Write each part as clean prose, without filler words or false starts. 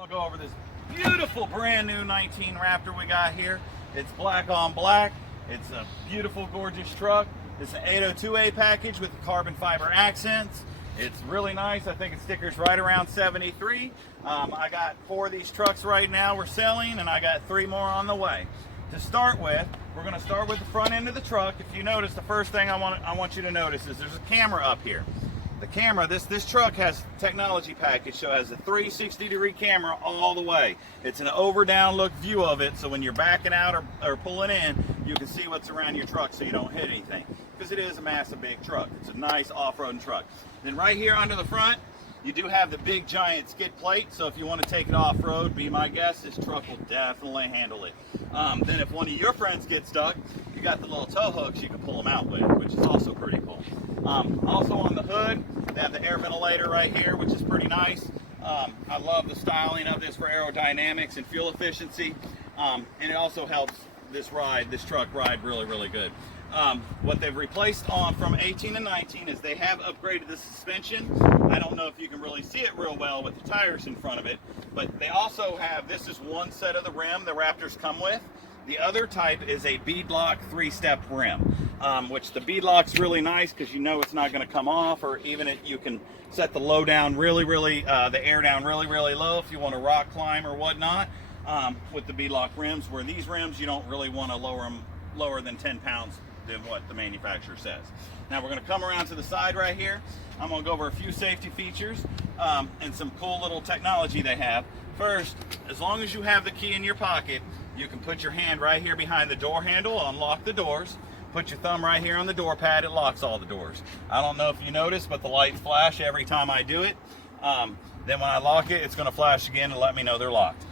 We'll go over this beautiful brand new 19 Raptor we got here. It's black on black. It's a beautiful, gorgeous truck. It's an 802A package with carbon fiber accents. It's really nice. I think it stickers right around 73. I got 4 of these trucks right now we're selling, and I got 3 more on the way. To start with, we're going to start with the front end of the truck. If you notice, the first thing I want you to notice is there's a camera up here. The camera, this truck has technology package, so it has a 360-degree camera all the way. It's an over-down look view of it, so when you're backing out or pulling in, you can see what's around your truck so you don't hit anything. Because it is a massive big truck. It's a nice off-roading truck. Then right here under the front, you do have the big giant skid plate, so if you want to take it off-road, be my guest, this truck will definitely handle it. Then if one of your friends gets stuck, you got the little tow hooks you can pull them out with, which is also pretty cool. Also on the hood, they have the air ventilator right here, which is pretty nice. I love the styling of this for aerodynamics and fuel efficiency, and it also helps this truck ride really, really good. What they've replaced on from 18 to 19 is they have upgraded the suspension. I don't know if you can really see it real well with the tires in front of it, but they also have, this is one set of the rim the Raptors come with. The other type is a beadlock 3-step rim, which the beadlock's really nice because you know it's not going to come off, or even you can set the low down the air down really low if you want to rock climb or whatnot with the beadlock rims, where these rims you don't really want to lower them lower than 10 pounds than what the manufacturer says. Now we're going to come around to the side right here. I'm going to go over a few safety features and some cool little technology they have. First, as long as you have the key in your pocket, you can put your hand right here behind the door handle, unlock the doors, put your thumb right here on the door pad, it locks all the doors. I don't know if you noticed, but the lights flash every time I do it. Then when I lock it, it's going to flash again and let me know they're locked.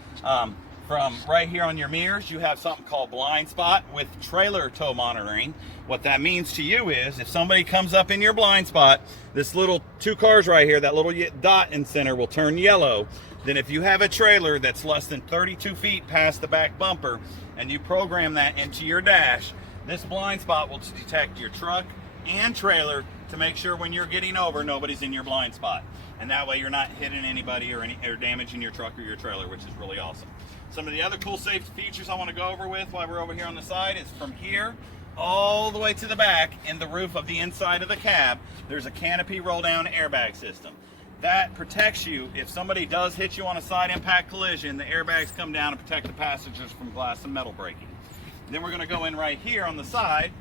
From right here on your mirrors, you have something called blind spot with trailer tow monitoring. What that means to you is if somebody comes up in your blind spot, this little 2 cars right here, that little dot in center will turn yellow. Then if you have a trailer that's less than 32 feet past the back bumper and you program that into your dash, this blind spot will detect your truck and trailer to make sure when you're getting over, nobody's in your blind spot. And that way you're not hitting anybody or damaging your truck or your trailer, which is really awesome. Some of the other cool safety features I want to go over with while we're over here on the side is from here all the way to the back in the roof of the inside of the cab, there's a canopy roll down airbag system. That protects you if somebody does hit you on a side impact collision. The airbags come down and protect the passengers from glass and metal breaking. Then we're going to go in right here on the side.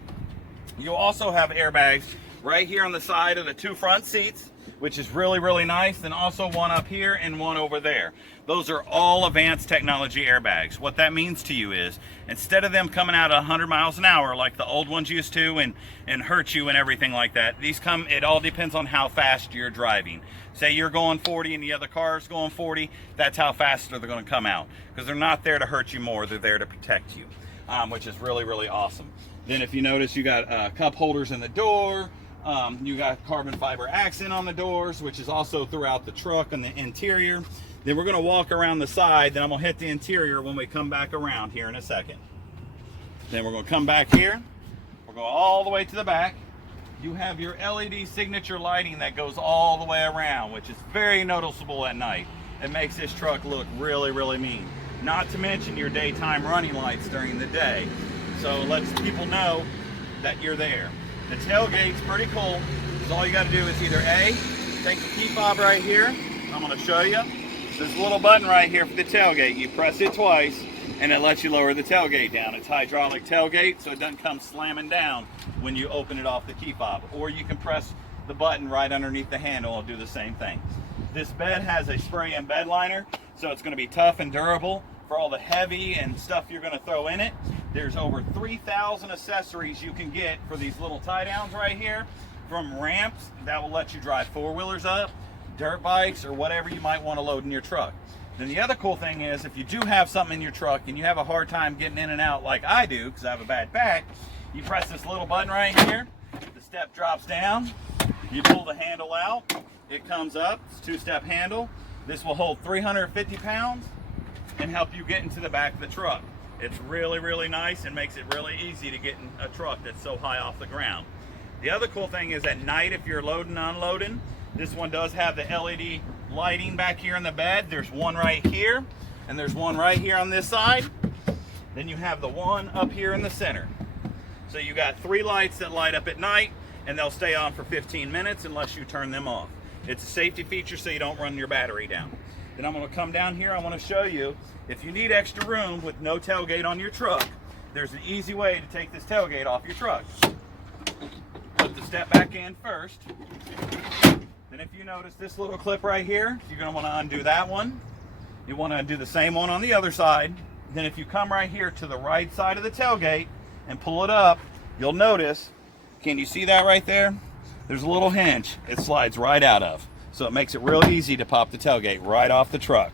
You'll also have airbags right here on the side of the 2 front seats, which is really nice, and also one up here and one over there. Those are all advanced technology airbags. What that means to you is instead of them coming out at 100 miles an hour like the old ones used to and hurt you and everything like that, these come, it all depends on how fast you're driving. Say you're going 40 and the other car's going 40, that's how fast they're going to come out, because they're not there to hurt you more, they're there to protect you, which is really awesome. Then if you notice, you got cup holders in the door. You got carbon fiber accent on the doors, which is also throughout the truck and the interior. Then we're going to walk around the side, then I'm going to hit the interior when we come back around here in a second. Then we're going to come back here. We're going all the way to the back. You have your LED signature lighting that goes all the way around, which is very noticeable at night. It makes this truck look really mean. Not to mention your daytime running lights during the day. So it lets people know that you're there. The tailgate's pretty cool, because all you got to do is either A, take the key fob right here, I'm going to show you. There's a little button right here for the tailgate. You press it twice, and it lets you lower the tailgate down. It's hydraulic tailgate, so it doesn't come slamming down when you open it off the key fob. Or you can press the button right underneath the handle and do the same thing. This bed has a spray-in bed liner, so it's going to be tough and durable for all the heavy and stuff you're going to throw in it. There's over 3,000 accessories you can get for these little tie downs right here, from ramps that will let you drive 4-wheelers up, dirt bikes, or whatever you might want to load in your truck. Then the other cool thing is, if you do have something in your truck and you have a hard time getting in and out like I do, because I have a bad back, you press this little button right here, the step drops down, you pull the handle out, it comes up, it's a 2-step handle. This will hold 350 pounds and help you get into the back of the truck. It's really nice and makes it really easy to get in a truck that's so high off the ground. The other cool thing is at night, if you're loading and unloading, this one does have the LED lighting back here in the bed. There's one right here, and there's one right here on this side. Then you have the one up here in the center. So you got 3 lights that light up at night, and they'll stay on for 15 minutes unless you turn them off. It's a safety feature so you don't run your battery down. Then I'm going to come down here. I want to show you, if you need extra room with no tailgate on your truck, there's an easy way to take this tailgate off your truck. Put the step back in first. Then if you notice this little clip right here, you're going to want to undo that one. You want to undo the same one on the other side. Then if you come right here to the right side of the tailgate and pull it up, you'll notice, can you see that right there? There's a little hinge it slides right out of. So it makes it real easy to pop the tailgate right off the truck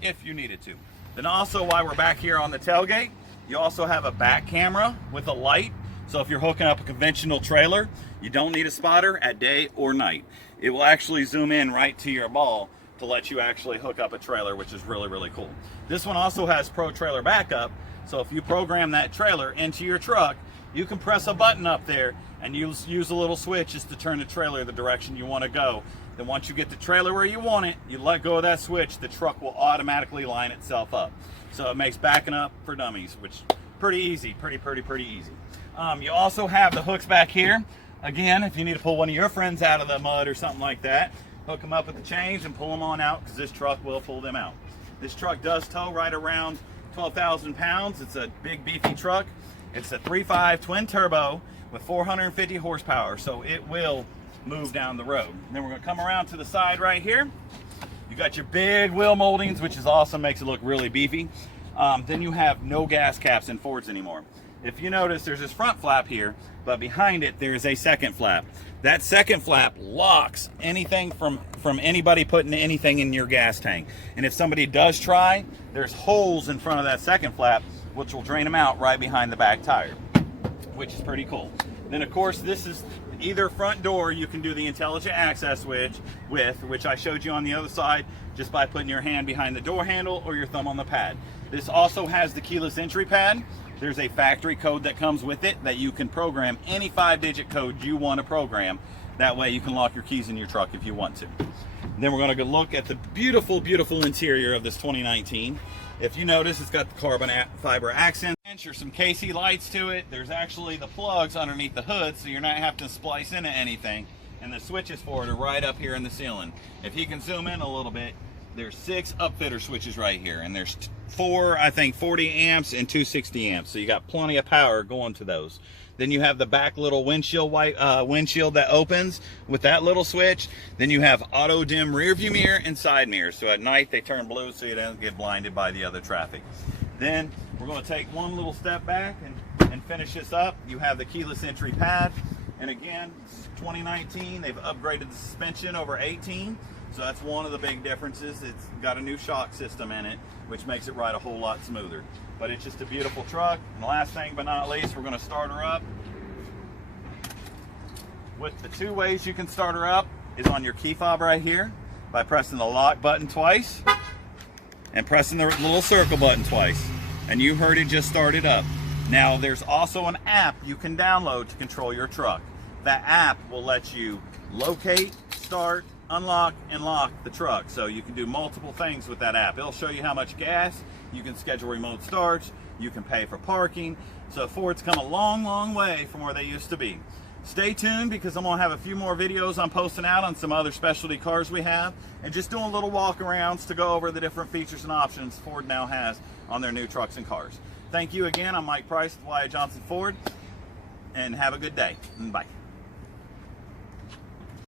if you needed to. Then also, while we're back here on the tailgate, you also have a back camera with a light. So if you're hooking up a conventional trailer, you don't need a spotter at day or night. It will actually zoom in right to your ball to let you actually hook up a trailer, which is really, really cool. This one also has Pro Trailer Backup. So if you program that trailer into your truck, you can press a button up there and use a little switch just to turn the trailer the direction you want to go. Then once you get the trailer where you want it, you let go of that switch, the truck will automatically line itself up. So it makes backing up for dummies, which pretty easy, pretty easy. You also have the hooks back here. Again, if you need to pull one of your friends out of the mud or something like that, hook them up with the chains and pull them on out, because this truck will pull them out. This truck does tow right around 12,000 pounds. It's a big beefy truck. It's a 3.5 twin turbo with 450 horsepower, so it will move down the road. And then we're going to come around to the side right here. You got your big wheel moldings, which is awesome, makes it look really beefy. Then you have no gas caps in Fords anymore. If you notice, there's this front flap here, but behind it there is a second flap. That second flap locks anything from anybody putting anything in your gas tank. And if somebody does try, there's holes in front of that second flap which will drain them out right behind the back tire, which is pretty cool. Then of course, this is either front door you can do the intelligent access switch with, which I showed you on the other side, just by putting your hand behind the door handle or your thumb on the pad. This also has the keyless entry pad. There's a factory code that comes with it that you can program any 5-digit code you want to program. That way you can lock your keys in your truck if you want to. Then we're going to go look at the beautiful, beautiful interior of this 2019. If you notice, it's got the carbon fiber accent. There's some KC lights to it. There's actually the plugs underneath the hood, so you're not having to splice into anything. And the switches for it are right up here in the ceiling. If you can zoom in a little bit, there's 6 upfitter switches right here, and there's 4, I think, 40 amps and 2 60 amps. So you got plenty of power going to those. Then you have the back little windshield windshield that opens with that little switch. Then you have auto dim rear view mirror and side mirrors. So at night they turn blue so you don't get blinded by the other traffic. Then we're going to take one little step back and finish this up. You have the keyless entry pad. And again, it's 2019. They've upgraded the suspension over 18. So that's one of the big differences. It's got a new shock system in it, which makes it ride a whole lot smoother. But it's just a beautiful truck. And the last thing but not least, we're going to start her up. With the 2 ways you can start her up is on your key fob right here by pressing the lock button twice and pressing the little circle button twice. And you heard it just started up. Now there's also an app you can download to control your truck. That app will let you locate, start, unlock, and lock the truck. So you can do multiple things with that app. It'll show you how much gas, you can schedule remote starts, you can pay for parking. So Ford's come a long, long way from where they used to be. Stay tuned, because I'm gonna have a few more videos I'm posting out on some other specialty cars we have, and just doing little walk arounds to go over the different features and options Ford now has on their new trucks and cars. Thank you again. I'm Mike Price with Wyatt Johnson Ford, and have a good day. Bye.